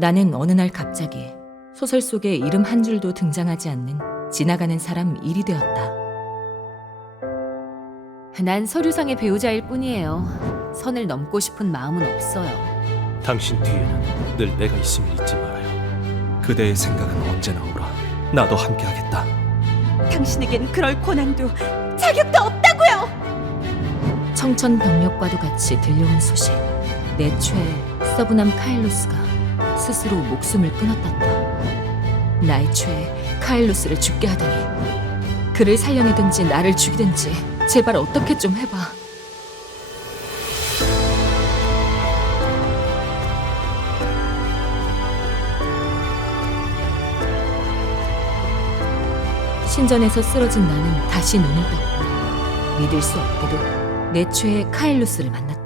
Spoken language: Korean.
나는 어느 날 갑자기 소설 속에 이름 한 줄도 등장하지 않는 지나가는 사람 일이 되었다. 난 서류상의 배우자일 뿐이에요. 선을 넘고 싶은 마음은 없어요. 당신 뒤에는 늘 내가 있음을 잊지 말아요. 그대의 생각은 언제나 오라. 나도 함께하겠다. 당신에겐 그럴 권한도 자격도 없다고요. 청천벽력과도 같이 들려온 소식. 내 최애 서브남 카일로스가 스스로 목숨을 끊었단다. 나의 최애 카일로스를 죽게 하다니. 그를 살려내든지 나를 죽이든지 제발 어떻게 좀 해봐. 신전에서 쓰러진 나는 다시 눈을 떴고 믿을 수 없게도 내 최애 카일루스를 만났다.